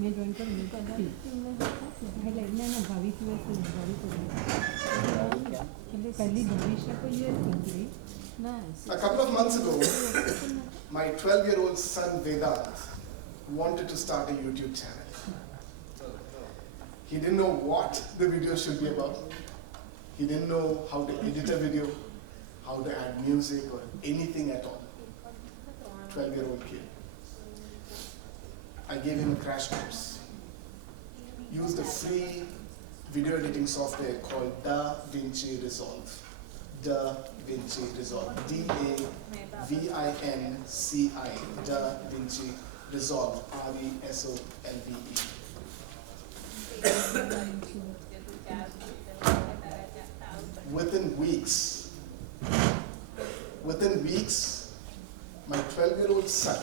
મેં જોઈન કર્યું મેં એટલે એને ભાવિક એટલે પહેલી ભવિષ્ય તો એ હતી. A couple of months ago, my 12-year-old son Vedant wanted to start a YouTube channel. He didn't know what the video should be about. He didn't know how to edit a video, how to add music or anything at all. 12-year-old kid. I gave him a crash course. Used a free video editing software called DaVinci Resolve. DaVinci Resolve. D-A-V-I-N-C-I. DaVinci Resolve. R-E-S-O-L-V-E. Within weeks, my 12-year-old son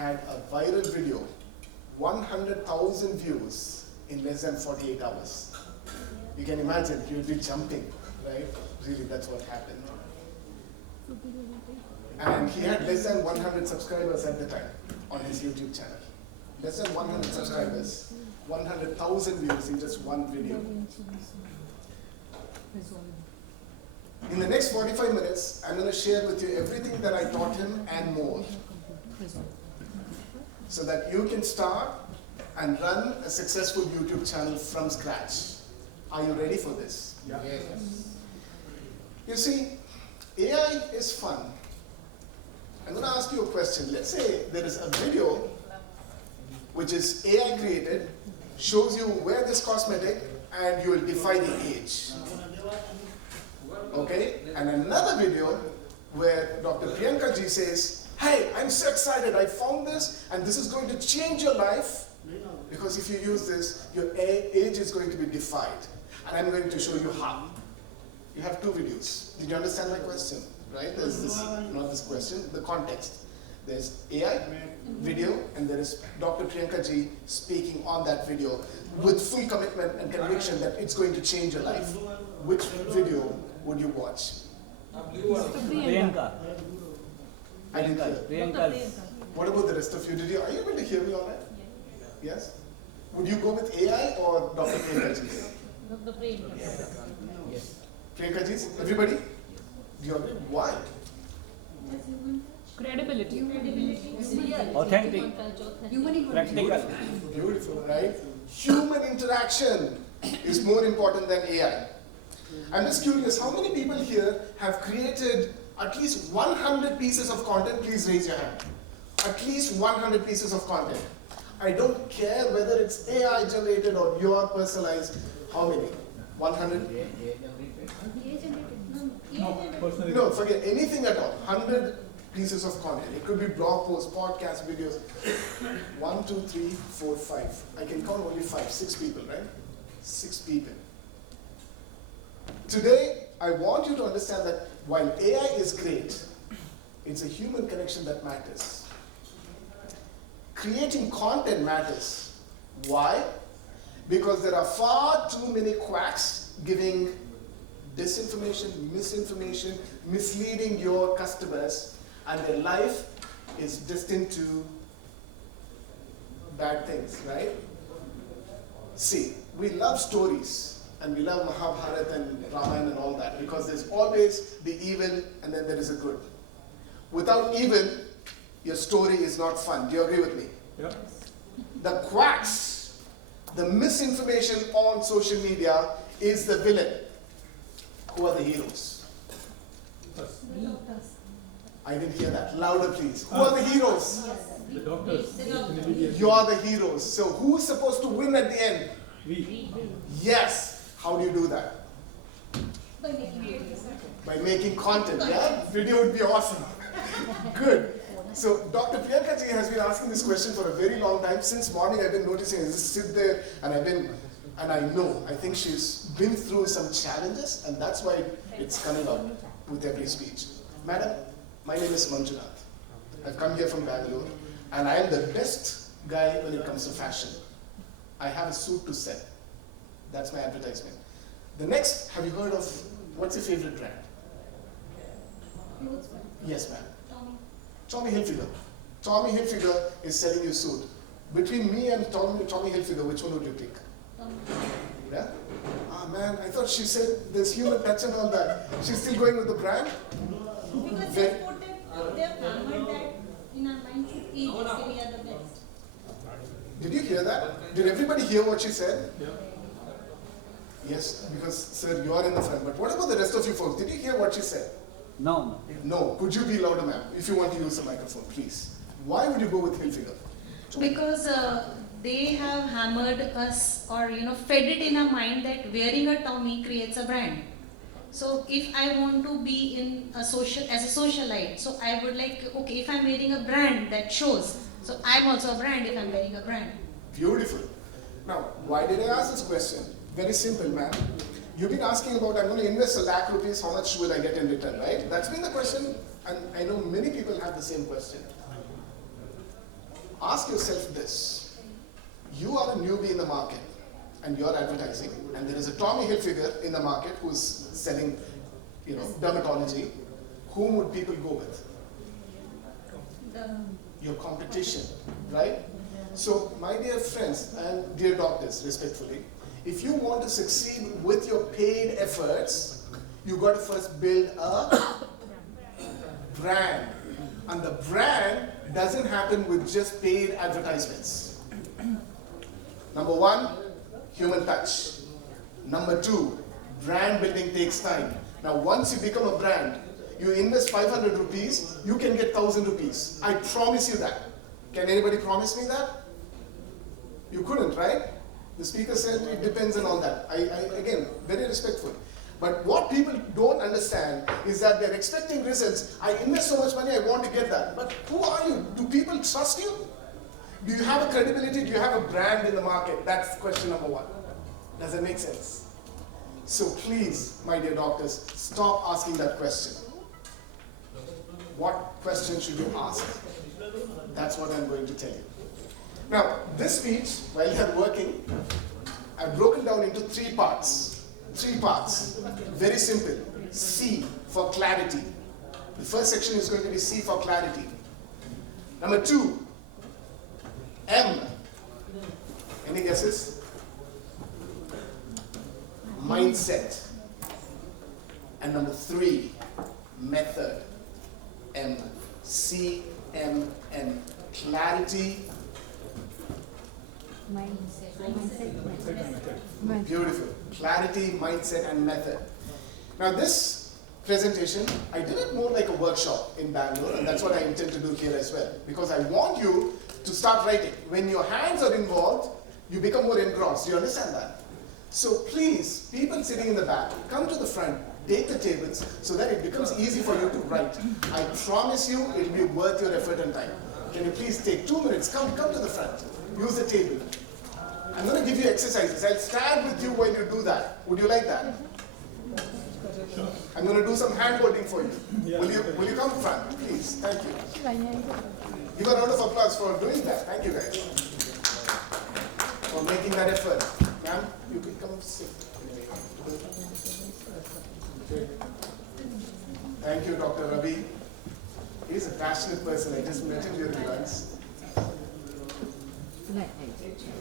had a viral video, 100,000 views in less than 48 hours. You can imagine, he would be jumping, right? Really, that's what happened. And he had less than 100 subscribers at the time on his YouTube channel. Less than 100 subscribers, 100,000 views in just one video. In the next 45 minutes, I'm going to share with you everything that I taught him and more, so that you can start and run a successful YouTube channel from scratch. Are you ready for this? Yeah. Yes. You see, AI is fun. I'm going to ask you a question. Let's say there is a video which is AI created, shows you wear this cosmetic and you will defy the age. Okay? And another video where Dr. Priyanka ji says, hey, I'm so excited, I found this and this is going to change your life, because if you use this, your age is going to be defied. And I'm going to show you how. You have two videos. Did you understand my question? Right? There's this, not this question, the context. There's AI video and there is Dr. Priyanka ji speaking on that video with full commitment and conviction that it's going to change your life. Which video would you watch? Priyanka. I didn't hear. Priyanka. What about the rest of you? Are you able to hear me all right? Yes? Would you go with AI or Dr. Priyanka ji? Dr. Priyanka. Yes. Priyanka ji, everybody? Why? Credibility. Authentic. Practical. Beautiful, right? Human interaction is more important than AI. I'm just curious, how many people here have created at least 100 pieces of content? Please raise your hand. At least 100 pieces of content. I don't care whether it's AI generated or your personalized. How many? 100? No, forget anything at all. 100 pieces of content. It could be blog posts, podcast videos. 1, 2, 3, 4, 5. I can count only 5, 6 people, right? 6 people. Today, I want you to understand that while AI is great, it's a human connection that matters. Creating content matters. Why? Because there are far too many quacks giving disinformation, misinformation, misleading your customers, and their life is destined to bad things, right? See, we love stories, and we love Mahabharata and Ramayana and all that, because there's always the evil and then there is a good. Without evil, your story is not fun. Do you agree with me? Yeah. The quacks, the misinformation on social media is the villain. Who are the heroes? I didn't hear that. Louder, please. Who are the heroes? The doctors. You are the heroes. So who's supposed to win at the end? We. Yes. How do you do that? By making content, yeah? Video would be awesome. Good. So Dr. Priyanka ji has been asking this question for a very long time. Since morning I've been noticing, I just sit there and I think she's been through some challenges, and that's why it's coming out with every speech. Madam, my name is Manjunath. I've come here from Bangalore, and I am the best guy when it comes to fashion. I have a suit to sell. That's my advertisement. The next, have you heard of, what's your favorite brand? Yes, ma'am. Tommy Hilfiger. Tommy Hilfiger is selling you suit. Between me and Tommy Hilfiger, which one would you pick? Yeah? Ah man, I thought she said there's human touch and all that. She's still going with the brand? Because they put it, they've hammered that in our minds, we are the best. Did you hear that? Did everybody hear what she said? Yeah. Yes, because sir, you are in the front. But what about the rest of you folks? Did you hear what she said? No. No. Could you be louder, ma'am? If you want to use the microphone, please. Why would you go with Hilfiger? Because they have hammered us or fed it in our mind that wearing a Tommy creates a brand. So if I want to be in a social as a socialite, so I would like, okay, if I'm wearing a brand that shows, so I'm also a brand if I'm wearing a brand. Beautiful. Now, why did I ask this question? Very simple, ma'am. You've been asking about, I'm going to invest ₹1,00,000, how much will I get in return, right? That's been the question, and I know many people have the same question. Ask yourself this. You are a newbie in the market, and you're advertising, and there is a Tommy Hilfiger in the market who's selling, dermatology. Whom would people go with? Your competition, right? So, my dear friends and dear doctors, respectfully, if you want to succeed with your paid efforts, you got to first build a brand. And the brand doesn't happen with just paid advertisements. Number one, human touch. Number two, brand building takes time. Now, once you become a brand, you invest 500 rupees, you can get 1,000 rupees. I promise you that. Can anybody promise me that? You couldn't, right? The speaker said it depends on all that. Again, very respectful. But what people don't understand is that they're expecting results. I invest so much money, I want to get that. But who are you? Do people trust you? Do you have a credibility? Do you have a brand in the market? That's question number one. Does it make sense? So please, my dear doctors, stop asking that question. What question should you ask? That's what I'm going to tell you. Now, this speech, while you're working, I've broken down into 3 parts. 3 parts. Very simple. C for clarity. The first section is going to be C for clarity. Number 2, M. Any guesses? Mindset. And number 3, method. M. C, M, N. Clarity. Mindset. Beautiful. Clarity, mindset, and method. Now this presentation, I did it more like a workshop in Bangalore, and that's what I intend to do here as well. Because I want you to start writing. When your hands are involved, you become more engrossed. Do you understand that? So please, people sitting in the back, come to the front, take the tables, so that it becomes easy for you to write. I promise you, it will be worth your effort and time. Can you please take 2 minutes, come to the front, use the table. I'm going to give you exercises. I'll stand with you while you do that. Would you like that? Sure. I'm going to do some hand holding for you. Yeah. Will you come front, please? Thank you. Give a round of applause for doing that. Thank you guys for making that effort. Ma'am, you can come sit. Thank you, Dr. Ravi. He's a passionate person. I just met him during lunch.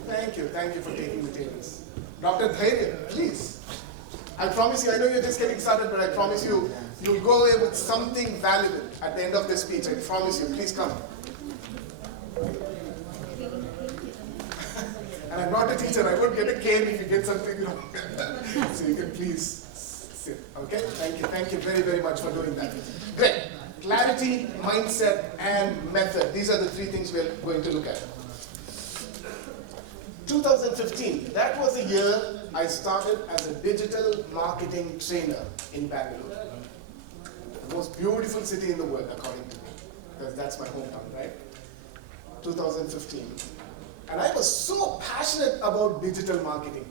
Thank you for taking the tables. Dr. Dhairya, please. I promise you, I know you're just getting started, but I promise you, you'll go away with something valuable at the end of this speech. I promise you. Please come. And I'm not a teacher. I won't get a cane if you get something wrong. So you can please sit. Okay? Thank you very, very much for doing that. Great. Clarity, mindset, and method. These are the 3 things we're going to look at. 2015, that was the year I started as a digital marketing trainer in Bangalore. The most beautiful city in the world, according to me. Because that's my hometown, right? 2015. And I was so passionate about digital marketing.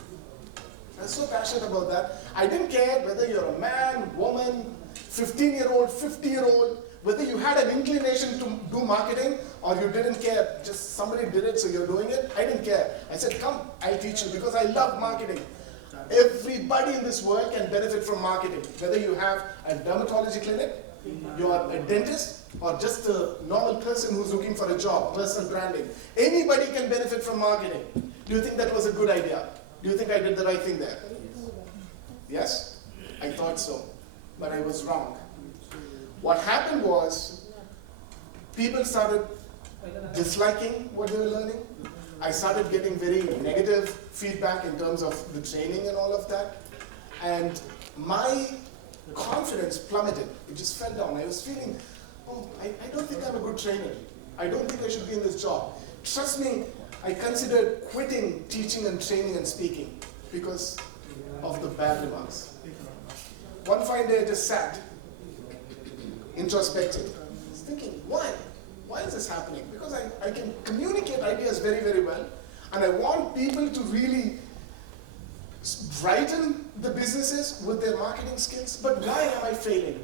I was so passionate about that. I didn't care whether you're a man, woman, 15-year-old, 50-year-old, whether you had an inclination to do marketing or you didn't care, just somebody did it so you're doing it. I didn't care. I said, come, I'll teach you because I love marketing. Everybody in this world can benefit from marketing. Whether you have a dermatology clinic, You are a dentist or just a normal person who's looking for a job, personal branding. Anybody can benefit from marketing. Do you think that was a good idea? Do you think I did the right thing there? Yes? I thought so, but I was wrong. What happened was, people started disliking what they were learning. I started getting very negative feedback in terms of the training and all of that. And my confidence plummeted. It just fell down. I was feeling, oh, I don't think I'm a good trainer. I don't think I should be in this job. Trust me, I considered quitting teaching and training and speaking because of the bad remarks. One fine day I just sat, introspective. I was thinking, why? Why is this happening? Because I can communicate ideas very, very well, and I want people to really brighten the businesses with their marketing skills, but why am I failing?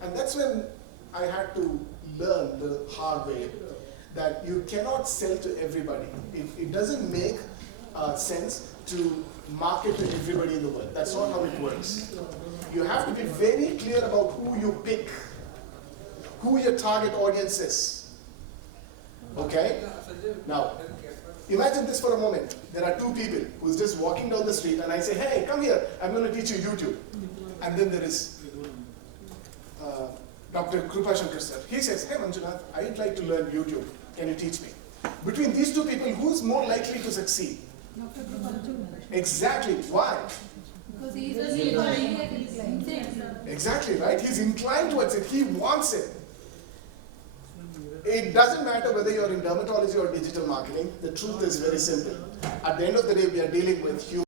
And that's when I had to learn the hard way that you cannot sell to everybody. It doesn't make sense to market to everybody in the world. That's not how it works. You have to be very clear about who you pick, who your target audience is. Okay? Now, imagine this for a moment. There are two people who's just walking down the street and I say, hey, come here, I'm going to teach you YouTube. And then there is Dr. Krupa Shankar sir. He says, hey Manjunath, I'd like to learn YouTube. Can you teach me? Between these two people, who's more likely to succeed? Dr. Manjunath. Exactly. Why? Because he is Exactly, right? He's inclined towards it. He wants it. It doesn't matter whether you're in dermatology or digital marketing. The truth is very simple. At the end of the day, we are dealing with human